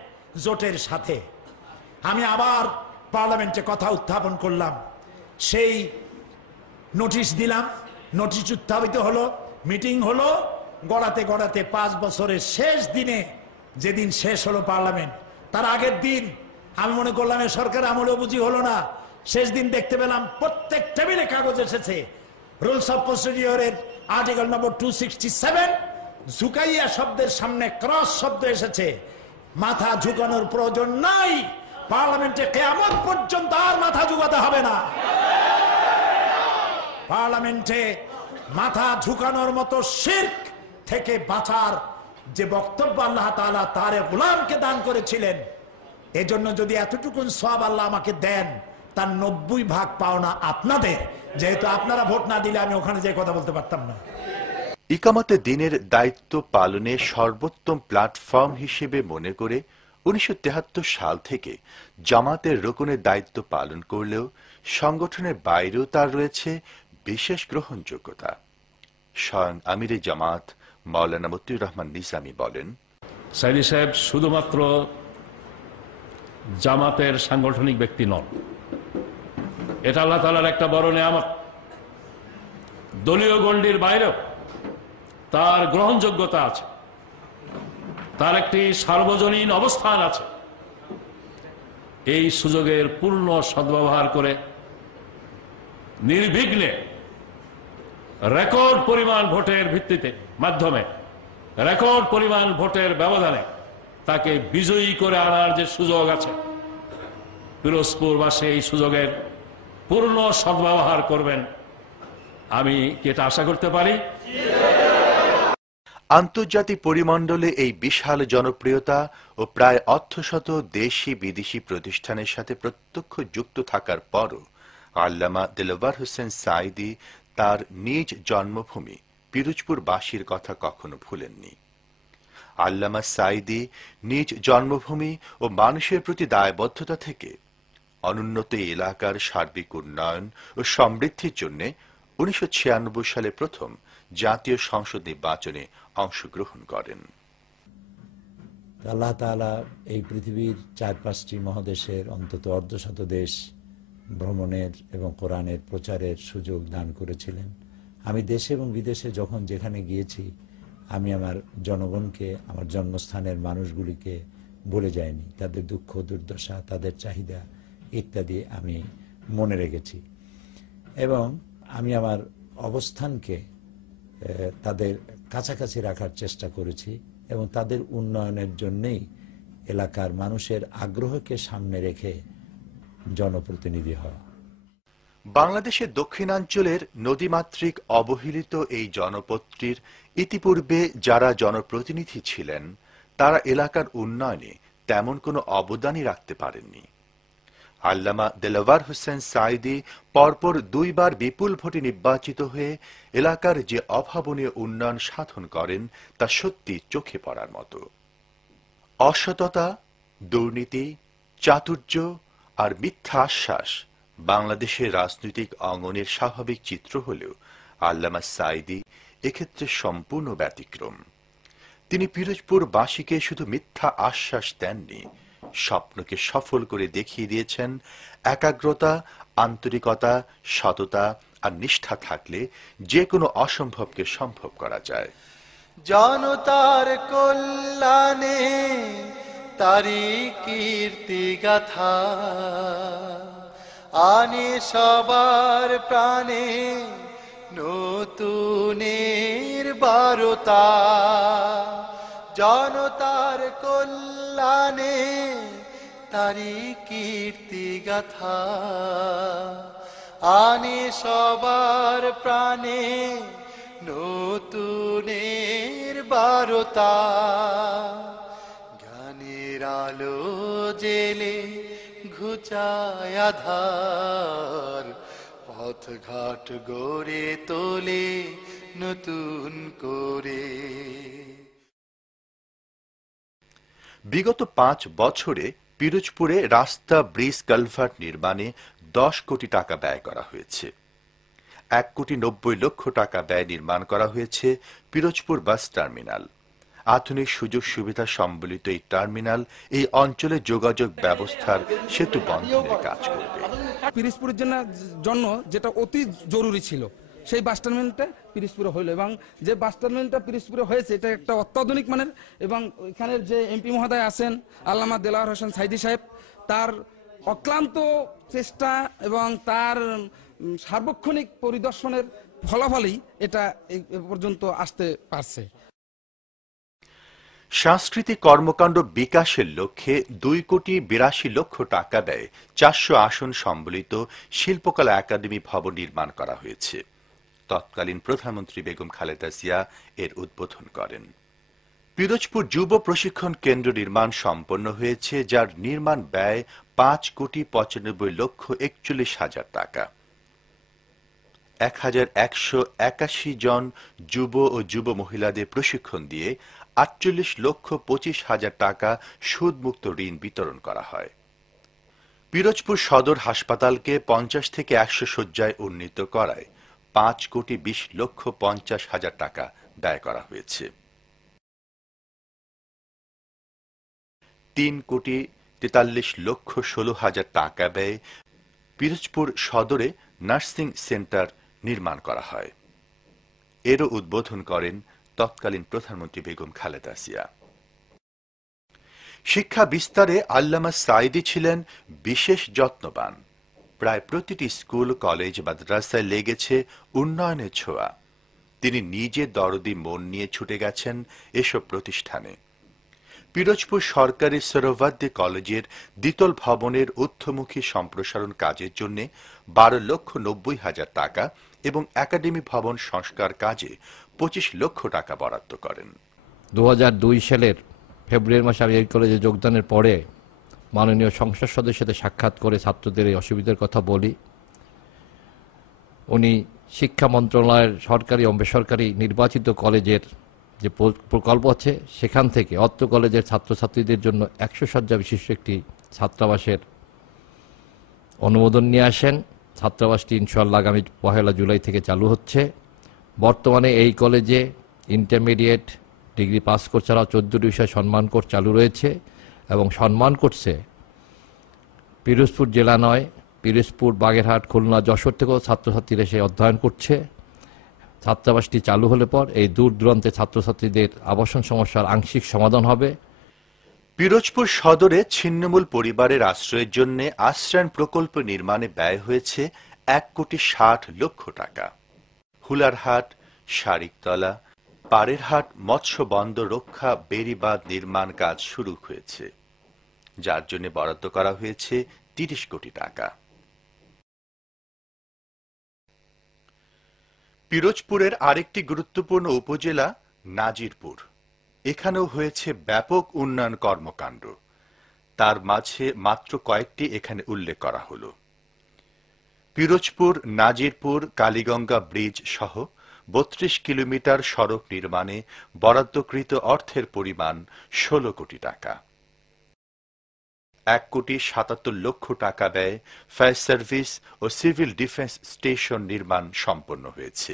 জোটের সাথে। আমি আবার পার্লামেন্টে কথা উত্থাপন করলাম, সেই নোটিশ দিলাম, নোটিশ উত্থাপিত হলো, মিটিং হলো। গড়াতে গড়াতে 5 বছরের শেষ দিনে, যেদিন শেষ হলো পার্লামেন্ট, তার আগের দিন আমি মনে করলাম এই সরকার আমলেও বুঝি হলো না। শেষ দিন দেখতে পেলাম প্রত্যেক টেবিলে কাগজ এসেছে, রুলস অফ প্রসিডিওরের আর্টিকেল নম্বর 267 ঝুঁকাইয়া শব্দের সামনে ক্রস শব্দ এসেছে। মাথা ঝুঁকানোর প্রয়োজন নাই, পার্লামেন্টে কিয়ামত পর্যন্ত আর মাথা ঝুঁকাতে হবে না। পার্লামেন্টে মাথা ঝুঁকানোর মতো শিরক থেকে বাঁচার যে বক্তব্য আল্লাহ তাআলা তার গোলামকে দান করেছিলেন, এজন্য যদি এতটুকুন সওয়াব আল্লাহ আমাকে দেন, তার 90 ভাগ পাওনা আপনাদের। যেহেতু আপনারা ভোট না দিলে আমি ওখানে যে কথা বলতে পারতাম না। ইকামতে দ্বীনের দায়িত্ব পালনে সর্বোত্তম প্ল্যাটফর্ম হিসেবে মনে করে 1973 সাল থেকে জামাতের রুকনের দায়িত্ব পালন করলেও সংগঠনের বাইরেও তার রয়েছে বিশেষ গ্রহণযোগ্যতা। স্বয়ং আমিরে জামাত মাওলানা মতিউর রহমান নিজামী বলেন, সাইদী সাহেব শুধুমাত্র জামাতের সাংগঠনিক ব্যক্তি নন, এটা আল্লাহ তাআলার একটা বড় নেয়ামত। দলীয় গণ্ডির বাইরেও তার গ্রহণযোগ্যতা আছে, তার একটি সার্বজনীন অবস্থান আছে। এই সুযোগের পূর্ণ সদ্ব্যবহার করে নির্বিঘ্নে রেকর্ড পরিমাণ ভোটের ভিত্তিতে মাধ্যমে রেকর্ড পরিমাণ ভোটের ব্যবধানে তাকে বিজয়ী করে আনার যে সুযোগ আছে, পিরোজপুরবাসী এই সুযোগের পূর্ণ সদ্ব্যবহার করবেন, আমি কি এটা আশা করতে পারি? আন্তর্জাতিক পরিমণ্ডলে এই বিশাল জনপ্রিয়তা ও প্রায় অর্ধশত দেশি বিদেশি প্রতিষ্ঠানের সাথে প্রত্যক্ষ যুক্ত থাকার পরও আল্লামা দেলোয়ার হোসেন সাঈদী তার নিজ জন্মভূমি পিরোজপুরবাসীর কথা কখনো ভুলেননি। আল্লামা সাঈদী নিজ জন্মভূমি ও মানুষের প্রতি দায়বদ্ধতা থেকে অনুন্নত এলাকার সার্বিক উন্নয়ন ও সমৃদ্ধির জন্য 1996 সালে প্রথম জাতীয় সংসদ নির্বাচনে অংশগ্রহণ করেন। আল্লাহ তাআলা এই পৃথিবীর 4-5টি মহাদেশের অন্তত অর্ধশত দেশ ভ্রমণের এবং কোরআনের প্রচারের সুযোগ দান করেছিলেন। আমি দেশে এবং বিদেশে যখন যেখানে গিয়েছি, আমি আমার জনগণকে, আমার জন্মস্থানের মানুষগুলিকে বলে যাইনি। তাদের দুঃখ দুর্দশা, তাদের চাহিদা ইত্যাদি আমি মনে রেখেছি এবং আমি আমার অবস্থানকে তাদের কাছাকাছি রাখার চেষ্টা করেছি এবং তাদের উন্নয়নের জন্যেই এলাকার মানুষের আগ্রহকে সামনে রেখে জনপ্রতিনিধি হওয়া। বাংলাদেশের দক্ষিণাঞ্চলের নদীমাতৃক অবহেলিত এই জনপদটির ইতিপূর্বে যারা জনপ্রতিনিধি ছিলেন, তারা এলাকার উন্নয়নে তেমন কোনো অবদানই রাখতে পারেননি। আল্লামা দেলোয়ার হোসেন সাঈদী পরপর 2 বার বিপুল ভোটে নির্বাচিত হয়ে এলাকার যে অভাবনীয় উন্নয়ন সাধন করেন তা সত্যি চোখে পড়ার মতো। অসততা, দুর্নীতি, চাতুর্য আর মিথ্যা আশ্বাস বাংলাদেশের রাজনৈতিক অঙ্গনের স্বাভাবিক চিত্র হলেও আল্লামা সাঈদী এক্ষেত্রে সম্পূর্ণ ব্যতিক্রম। তিনি পিরোজপুরবাসীকে শুধু মিথ্যা আশ্বাস দেননি, স্বপ্নকে সফল করে দেখিয়ে দিয়েছেন একাগ্রতা, আন্তরিকতা, সততা আর নিষ্ঠা থাকলে যে কোনো অসম্ভবকে সম্ভব করা যায়। জনতার কল্যাণে তারি কীর্তি গাথা আনে সবার প্রাণে নতুনের বারতা। জনতার কল্যাণে তারি কীর্তি গাথা আনে সবার প্রাণে নতুনের বারতা। জ্ঞানের আলো জেলে ঘুচায় আধার, পথঘাট গড়ে তোলে নতুন করে। বিগত 5 বছরে পিরোজপুরে রাস্তা, ব্রিজ, কালভার্ট নির্মাণে 10 কোটি টাকা ব্যয় করা হয়েছে। 1,90,00,000 টাকা ব্যয় নির্মাণ করা হয়েছে পিরোজপুর বাস টার্মিনাল। আধুনিক সুযোগ সুবিধা সম্বলিত এই টার্মিনাল এই অঞ্চলের যোগাযোগ ব্যবস্থার সেতু বন্ধনের কাজ করবে। পিরোজপুরের জন্য যেটা অতি জরুরি ছিল, সেই বাস টার্মিনালটা পিরোজপুরে হইল এবং যে বাস টার্মিনালটা পিরোজপুরে হয়েছে এটা একটা অত্যাধুনিক মানের এবং এখানের যে এমপি মহোদয় আছেন আল্লামা দেলোয়ার হোসেন সাঈদী সাহেব, তার অক্লান্ত চেষ্টা এবং তার সার্বক্ষণিক পরিদর্শনের ফলাফলেই এটা এই পর্যন্ত আসতে পারছে। সাংস্কৃতিক কর্মকাণ্ড বিকাশের লক্ষ্যে 2,82,00,000 টাকা ব্যয়ে 400 আসন সম্বলিত শিল্পকলা একাডেমি ভবন নির্মাণ করা হয়েছে। তৎকালীন প্রধানমন্ত্রী বেগম খালেদা জিয়া এর উদ্বোধন করেন। পিরোজপুর যুব প্রশিক্ষণ কেন্দ্র নির্মাণ সম্পন্ন হয়েছে, যার নির্মাণ ব্যয় 5,95,41,000 টাকা। 1,181 জন যুব ও যুব মহিলাদের প্রশিক্ষণ দিয়ে 48,25,000 টাকা সুদমুক্ত ঋণ বিতরণ করা হয়। পিরোজপুর সদর হাসপাতালকে 50 থেকে 100 শয্যায় উন্নীত করায় 5,20,50,000 টাকা ব্যয় করা হয়েছে। 3,43,16,000 টাকা ব্যয়ে পিরোজপুর সদরে নার্সিং সেন্টার নির্মাণ করা হয়। এরও উদ্বোধন করেন তৎকালীন প্রধানমন্ত্রী বেগম খালেদা জিয়া। শিক্ষা বিস্তারে আল্লামা সাঈদী ছিলেন বিশেষ যত্নবান। প্রায় প্রতিটি স্কুল কলেজ মাদ্রাসায় লেগেছে উন্নয়নের ছোঁয়া। তিনি নিজে দরদি মন নিয়ে ছুটে গেছেন এসব প্রতিষ্ঠানে। পিরোজপুর সরকারি সরোয়ার্দী কলেজের দ্বিতল ভবনের ঊর্ধ্বমুখী সম্প্রসারণ কাজের জন্য 12,90,000 টাকা এবং একাডেমি ভবন সংস্কার কাজে 25 লক্ষ টাকা বরাদ্দ করেন। 2002 সালের ফেব্রুয়ারি মাসে আমি এই কলেজে যোগদানের পরে মাননীয় সংসদ সদস্যের সাথে সাক্ষাৎ করে ছাত্রদের এই অসুবিধার কথা বলি। উনি শিক্ষা মন্ত্রণালয়ের সরকারি ও বেসরকারি নির্বাচিত কলেজের যে প্রকল্প আছে সেখান থেকে অত্র কলেজের ছাত্রছাত্রীদের জন্য 100 শয্যা বিশিষ্ট একটি ছাত্রাবাসের অনুমোদন নিয়ে আসেন। ছাত্রাবাসটি ইনশাআল্লাহ আগামী 1 জুলাই থেকে চালু হচ্ছে। বর্তমানে এই কলেজে ইন্টারমিডিয়েট ডিগ্রি পাস কোর্স ছাড়াও 14টি বিষয় সম্মান কোর্স চালু রয়েছে এবং সম্মান কোর্সে পিরোজপুর জেলা নয়, পিরোজপুর, বাগেরহাট, খুলনা, যশোর থেকেও ছাত্রছাত্রীরা এসে অধ্যয়ন করছে। ছাত্রাবাসটি চালু হলে পর এই দূর দূরান্তে ছাত্রছাত্রীদের আবাসন সমস্যার আংশিক সমাধান হবে। পিরোজপুর সদরে ছিন্নমূল পরিবারের আশ্রয়ের জন্য আশ্রয়ণ প্রকল্প নির্মাণে ব্যয় হয়েছে 1,60,00,000 টাকা। হুলারহাট, শারিকতলা, পাড়েরহাট মৎস্য বন্দর রক্ষা বেড়িবাঁধ নির্মাণ কাজ শুরু হয়েছে, যার জন্য বরাদ্দ করা হয়েছে 30 কোটি টাকা। পিরোজপুরের আরেকটি গুরুত্বপূর্ণ উপজেলা নাজিরপুর। এখানেও হয়েছে ব্যাপক উন্নয়ন কর্মকাণ্ড। তার মাঝে মাত্র কয়েকটি এখানে উল্লেখ করা হলো। পিরোজপুর নাজিরপুর কালীগঙ্গা ব্রিজ সহ 32 কিলোমিটার সড়ক নির্মাণে বরাদ্দকৃত অর্থের পরিমাণ 16 কোটি টাকা। 1,77,00,000 টাকা ব্যয়ে ফায়ার সার্ভিস ও সিভিল ডিফেন্স স্টেশন নির্মাণ সম্পন্ন হয়েছে।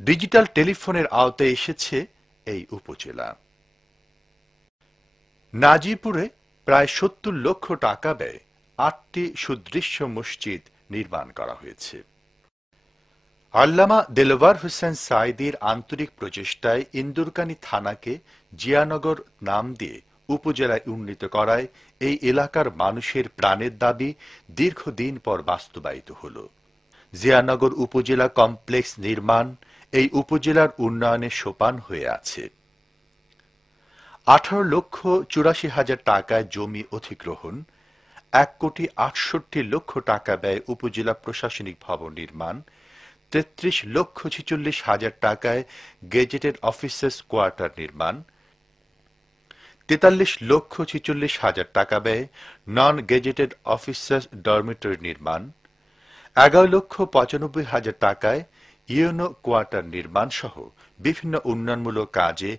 ডিজিটাল টেলিফোনের আওতায় এসেছে এই উপজেলা। নাজিরপুরে প্রায় 70 লক্ষ টাকা ব্যয়ে 8টি সুদৃশ্য মসজিদ নির্মাণ করা হয়েছে। আল্লামা দেলওয়ার হোসেন সাঈদীর আন্তরিক প্রচেষ্টায় ইন্দুরকানী থানাকে জিয়ানগর নাম দিয়ে উপজেলায় উন্নীত করায় এই এলাকার মানুষের প্রাণের দাবি দীর্ঘদিন পর বাস্তবায়িত হল। জিয়ানগর উপজেলা কমপ্লেক্স নির্মাণ এই উপজেলার উন্নয়নের সোপান হয়ে আছে। 18,84,000 টাকায় জমি অধিগ্রহণ, 1,68,00,000 টাকা ব্যয়ে উপজেলা প্রশাসনিক ভবন নির্মাণ, 33,46,000 টাকায় গেজেটেড অফিসার্স কোয়ার্টার নির্মাণ, 43,46,000 টাকা ব্যয়ে নন গেজেটেড অফিসার্স ডরমিটরি নির্মাণ, 11,95,000 টাকায় ইউনো কোয়ার্টার নির্মাণ সহ বিভিন্ন উন্নয়নমূলক কাজে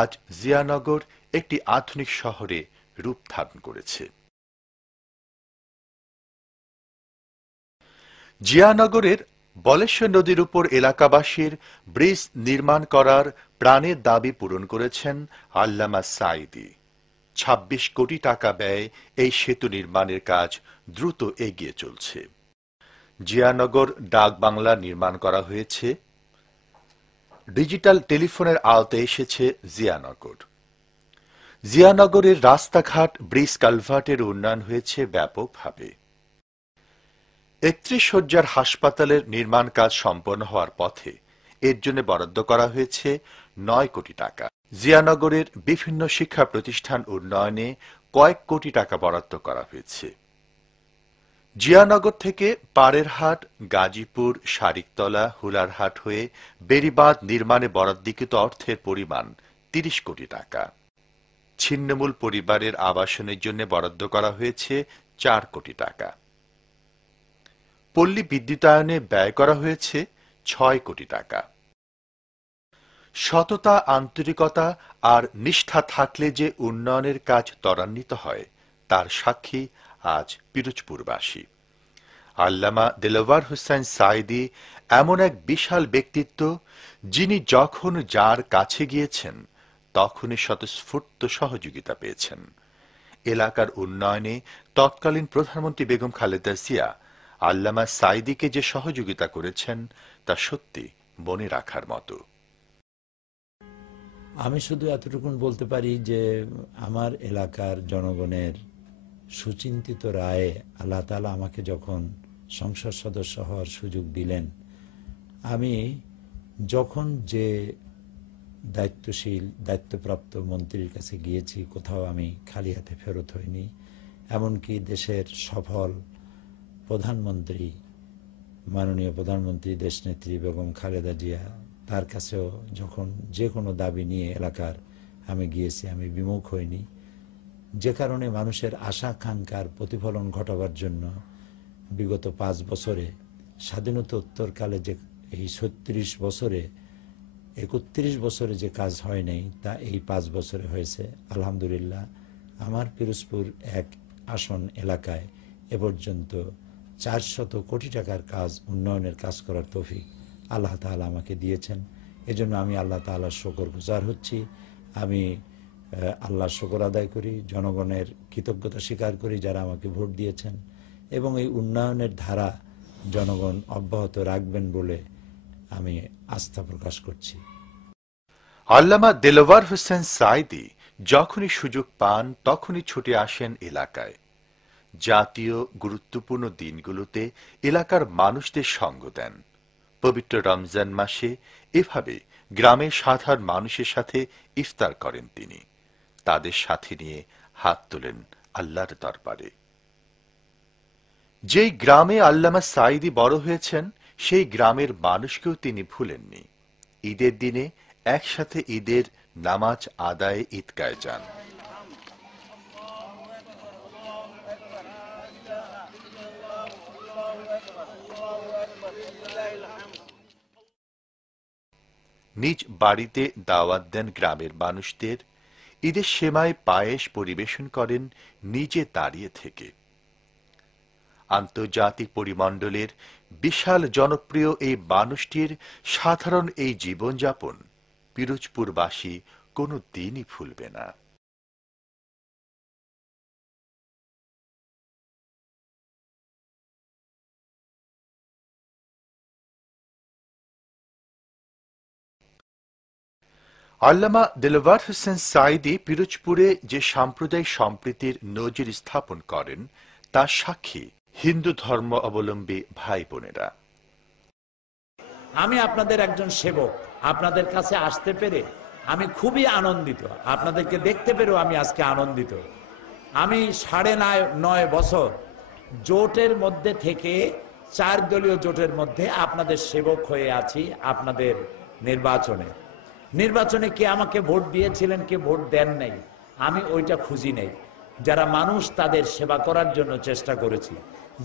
আজ জিয়ানগর একটি আধুনিক শহরে রূপ ধারণ করেছে। জিয়ানগরের বলেশ্বর নদীর উপর এলাকাবাসীর ব্রিজ নির্মাণ করার প্রাণের দাবি পূরণ করেছেন আল্লামা সাঈদী। 26 কোটি টাকা ব্যয়ে এই সেতু নির্মাণের কাজ দ্রুত এগিয়ে চলছে। জিয়ানগর ডাক বাংলা নির্মাণ করা হয়েছে। ডিজিটাল টেলিফোনের আওতায় এসেছে জিয়ানগর। জিয়ানগরের রাস্তাঘাট, ব্রিজ, কালভার্টের উন্নয়ন হয়েছে ব্যাপকভাবে। 31 শয্যার হাসপাতালের নির্মাণ কাজ সম্পন্ন হওয়ার পথে। এর জন্য বরাদ্দ করা হয়েছে 9 কোটি টাকা। জিয়ানগরের বিভিন্ন শিক্ষা প্রতিষ্ঠান উন্নয়নে কয়েক কোটি টাকা বরাদ্দ করা হয়েছে। জিয়ানগর থেকে পাড়েরহাট, গাজীপুর, শারিকতলা, হুলারহাট হয়ে বেড়িবাঁধ নির্মাণে বরাদ্দকৃত অর্থের পরিমাণ 30 কোটি টাকা। ছিন্নমূল পরিবারের আবাসনের জন্য বরাদ্দ করা হয়েছে 4 কোটি টাকা। পল্লী বিদ্যুতায়নে ব্যয় করা হয়েছে 6 কোটি টাকা। সততা, আন্তরিকতা আর নিষ্ঠা থাকলে যে উন্নয়নের কাজ ত্বরান্বিত হয় তার সাক্ষী আজ পিরোজপুরবাসী। আল্লামা দেলওয়ার হোসেন সাঈদী এমন এক বিশাল ব্যক্তিত্ব, যিনি যখন যার কাছে গিয়েছেন তখনই স্বতঃস্ফূর্ত সহযোগিতা পেয়েছেন। এলাকার উন্নয়নে তৎকালীন প্রধানমন্ত্রী বেগম খালেদা জিয়া আল্লামা সাঈদীকে যে সহযোগিতা করেছেন তা সত্যি মনে রাখার মতো। আমি শুধু এতটুকু বলতে পারি যে আমার এলাকার জনগণের সুচিন্তিত রায়ে আল্লাহ তাআলা আমাকে যখন সংসদ সদস্য হওয়ার সুযোগ দিলেন, আমি যখন যে দায়িত্বপ্রাপ্ত মন্ত্রীর কাছে গিয়েছি, কোথাও আমি খালি হাতে ফেরত হইনি। এমনকি দেশের সফল প্রধানমন্ত্রী, মাননীয় প্রধানমন্ত্রী দেশনেত্রী বেগম খালেদা জিয়া, তার কাছেও যখন যে কোনো দাবি নিয়ে এলাকার আমি গিয়েছি, আমি বিমুখ হইনি। যে কারণে মানুষের আশা আকাঙ্ক্ষার প্রতিফলন ঘটাবার জন্য বিগত 5 বছরে, স্বাধীনতা উত্তরকালে যে এই 36 বছরে 31 বছরে যে কাজ হয় নাই, তা এই 5 বছরে হয়েছে। আলহামদুলিল্লাহ, আমার পিরোজপুর 1 আসন এলাকায় এ পর্যন্ত 400 কোটি টাকার কাজ, উন্নয়নের কাজ করার তৌফিক আল্লাহ তাআলা আমাকে দিয়েছেন। এজন্য আমি আল্লাহ তাআলার শুকরগুজার হচ্ছি। আমি আল্লাহর শুকর আদায় করি, জনগণের কৃতজ্ঞতা স্বীকার করি যারা আমাকে ভোট দিয়েছেন, এবং এই উন্নয়নের ধারা জনগণ অব্যাহত রাখবেন বলে আমি আস্থা প্রকাশ করছি। আল্লামা দেলোয়ার হোসেন সাঈদী যখনই সুযোগ পান তখনই ছুটে আসেন এলাকায়। জাতীয় গুরুত্বপূর্ণ দিনগুলোতে এলাকার মানুষদের সঙ্গ দেন। পবিত্র রমজান মাসে এভাবে গ্রামের সাধারণ মানুষের সাথে ইফতার করেন তিনি। তাদের সাথে নিয়ে হাত তোলেন আল্লাহর দরবারে। যেই গ্রামে আল্লামা সাঈদী বড় হয়েছেন, সেই গ্রামের মানুষকেও তিনি ভুলেননি। ঈদের দিনে একসাথে ঈদের নামাজ আদায়ে ঈদগাহে যান। নিজ বাড়িতে দাওয়াত দেন গ্রামের মানুষদের। ঈদের সেমাই পায়েস পরিবেশন করেন নিজে দাঁড়িয়ে থেকে। আন্তর্জাতিক পরিমণ্ডলের বিশাল জনপ্রিয় এই মানুষটির সাধারণ এই জীবনযাপন পিরোজপুরবাসী কোনো দিনই ভুলবে না। আল্লামা দেলোয়ার হোসেন সাঈদী পিরোজপুরে যে সাম্প্রদায়িক সম্প্রীতির নজির স্থাপন করেন, তার সাক্ষী হিন্দু ধর্ম অবলম্বী ভাই বোনেরা। আমি আপনাদের একজন সেবক, আপনাদের কাছে আসতে পেরে আমি খুবই আনন্দিত। আপনাদেরকে দেখতে পেরেও আমি আজকে আনন্দিত। আমি 9.5 বছর জোটের মধ্যে থেকে 4 দলীয় জোটের মধ্যে আপনাদের সেবক হয়ে আছি। আপনাদের নির্বাচনে কে আমাকে ভোট দিয়েছিলেন, কে ভোট দেন নাই, আমি ওইটা খুঁজি নেই। যারা মানুষ, তাদের সেবা করার জন্য চেষ্টা করেছি।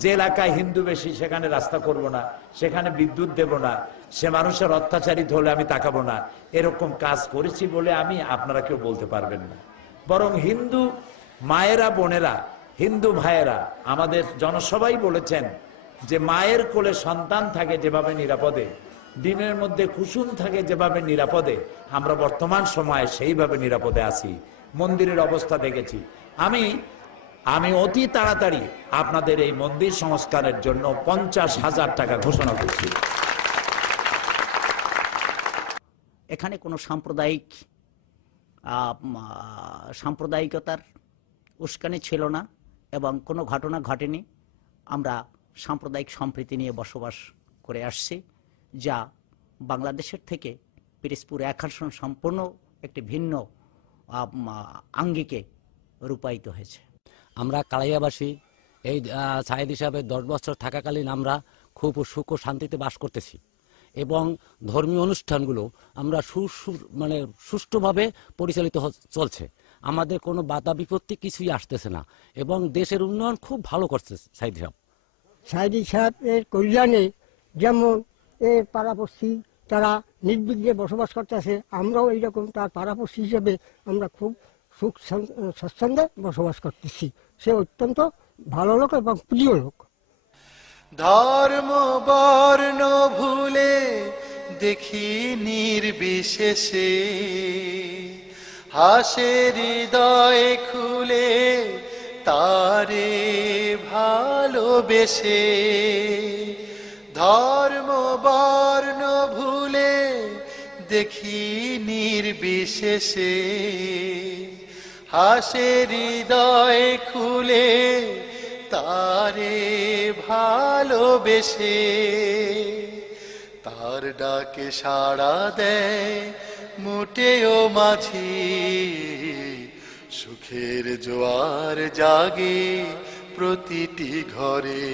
যে এলাকায় হিন্দু বেশি সেখানে রাস্তা করব না, সেখানে বিদ্যুৎ দেব না, সে মানুষের অত্যাচারিত হলে আমি তাকাবো না, এরকম কাজ করেছি বলে আমি আপনারা কেউ বলতে পারবেন না। বরং হিন্দু মায়েরা, বোনেরা, হিন্দু ভাইয়েরা আমাদের জনসভাই বলেছেন যে মায়ের কোলে সন্তান থাকে যেভাবে নিরাপদে, দিনের মধ্যে কুসুম থাকে যেভাবে নিরাপদে, আমরা বর্তমান সময়ে সেইভাবে নিরাপদে আছি। মন্দিরের অবস্থা দেখেছি। আমি অতি তাড়াতাড়ি আপনাদের এই মন্দির সংস্কারের জন্য 50,000 টাকা ঘোষণা করছি। এখানে কোনো সাম্প্রদায়িকতার উস্কানি ছিল না এবং কোনো ঘটনা ঘটেনি। আমরা সাম্প্রদায়িক সম্প্রীতি নিয়ে বসবাস করে আসছি, যা বাংলাদেশের থেকে পিরোজপুর 1 আসন সম্পূর্ণ একটি ভিন্ন আঙ্গিকে রূপায়িত হয়েছে। আমরা কালাইয়াবাসী এই সাঈদী সাহেবের 10 বছর থাকাকালীন আমরা খুব সুখ ও শান্তিতে বাস করতেছি এবং ধর্মীয় অনুষ্ঠানগুলো আমরা সুষ্ঠুভাবে পরিচালিত চলছে। আমাদের কোনো বাধা বিপত্তি কিছুই আসতেছে না এবং দেশের উন্নয়ন খুব ভালো করছে সাঈদী সাহেব। সাঈদী সাহেবের কল্যাণে যেমন এর পাড়াপড়শি তারা নির্বিঘ্নে বসবাস করতেছে, আমরাও এইরকম তার পাড়াপড়শি হিসেবে আমরা খুব সুখ স্বাচ্ছন্দ্যে বসবাস করতেছি। সে অত্যন্ত ভালো লোক এবং প্রিয় লোক। ধর্ম বর্ণ ভুলে দেখি নির্বিশেষে, হাসে হৃদয় খুলে তারে ভালোবেসে। ধর্ম বর্ণ ভুলে দেখি নির্বিশেষে, হাসে হৃদয় খুলে তারে ভালোবেসে, তার ডাকে সাড়া দেয় মোটেও মাঝি, সুখের জোয়ার জাগে প্রতিটি ঘরে।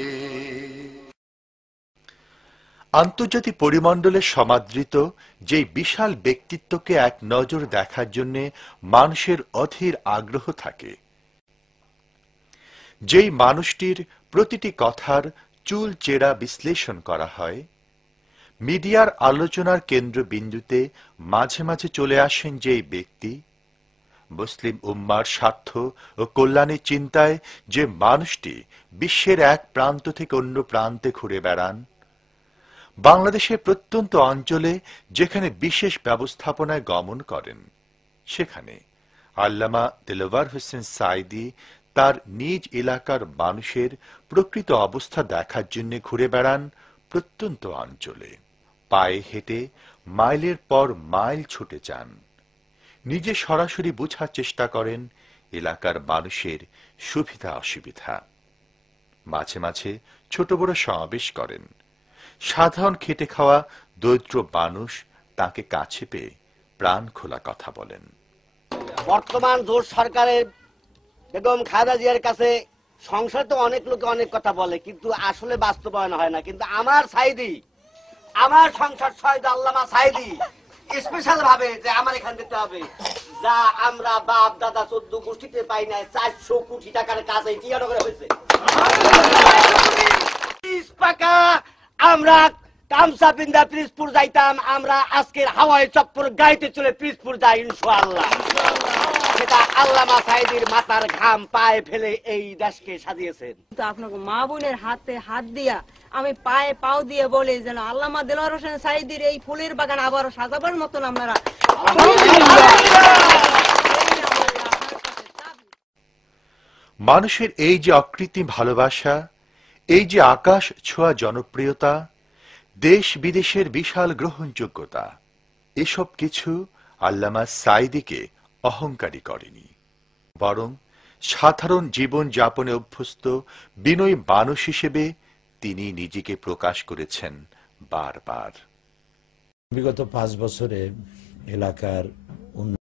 আন্তর্জাতিক পরিমণ্ডলে সমাদৃত যেই বিশাল ব্যক্তিত্বকে এক নজর দেখার জন্য মানুষের অধীর আগ্রহ থাকে, যেই মানুষটির প্রতিটি কথার চুল চেরা বিশ্লেষণ করা হয়, মিডিয়ার আলোচনার কেন্দ্রবিন্দুতে মাঝে মাঝে চলে আসেন যেই ব্যক্তি, মুসলিম উম্মার স্বার্থ ও কল্যাণের চিন্তায় যে মানুষটি বিশ্বের এক প্রান্ত থেকে অন্য প্রান্তে ঘুরে বেড়ান, বাংলাদেশের প্রত্যন্ত অঞ্চলে যেখানে বিশেষ ব্যবস্থাপনায় গমন করেন, সেখানে আল্লামা দিলওয়ার হোসেন সাঈদী তার নিজ এলাকার মানুষের প্রকৃত অবস্থা দেখার জন্য ঘুরে বেড়ান প্রত্যন্ত অঞ্চলে। পায়ে হেঁটে মাইলের পর মাইল ছুটে যান, নিজে সরাসরি বোঝার চেষ্টা করেন এলাকার মানুষের সুবিধা অসুবিধা। মাঝে মাঝে ছোট বড় সমাবেশ করেন। সাধারণ খেটে খাওয়া দরিদ্র মানুষ তাকে কাছে পেয়ে প্রাণ খোলা কথা বলেন। বর্তমান জোট সরকারের বেগম খালেদা জিয়ার কাছে সংসদে তো অনেক লোকে অনেক কথা বলে, কিন্তু আসলে বাস্তবায়ন হয় না। কিন্তু আমার সাঈদী, আমার সংসদ সদস্য আল্লামা সাঈদী স্পেশাল ভাবে যে আমার এখান দিতে হবে, যা আমরা বাপ দাদা 14 গোষ্ঠীতে পাই না, 400 কোটি টাকার কাজ এই টিয়ানগরে হয়েছে। পাকা আমরা কামসা পিন্দা পিরিজপুর যাইতাম, আমরা আজকের হাওয়াই চপ্পর গাইতে চলে পিরিজপুর যাই ইনশাআল্লাহ। সেটা আল্লামা সাঈদীর মাথার ঘাম পায়ে ফেলে এই দেশকে সাজিয়েছেন। আপনাকে মা বোনের হাতে হাত দিয়া আমি পায়ে পাও দিয়ে বলি যেন আল্লামা দিলওয়ার হোসেন সাঈদীর এই ফুলের বাগান আবারও সাজাবার মতন আপনারা। মানুষের এই যে অকৃত্রিম ভালোবাসা, এই যে আকাশ ছোঁয়া জনপ্রিয়তা, দেশ বিদেশের বিশাল গ্রহণযোগ্যতা, এসব কিছু আল্লামা সাঈদীকে অহংকারী করেনি, বরং সাধারণ জীবন যাপনে অভ্যস্ত বিনয়ী মানুষ হিসেবে তিনি নিজেকে প্রকাশ করেছেন বারবার। বিগত 5 বছরে এলাকার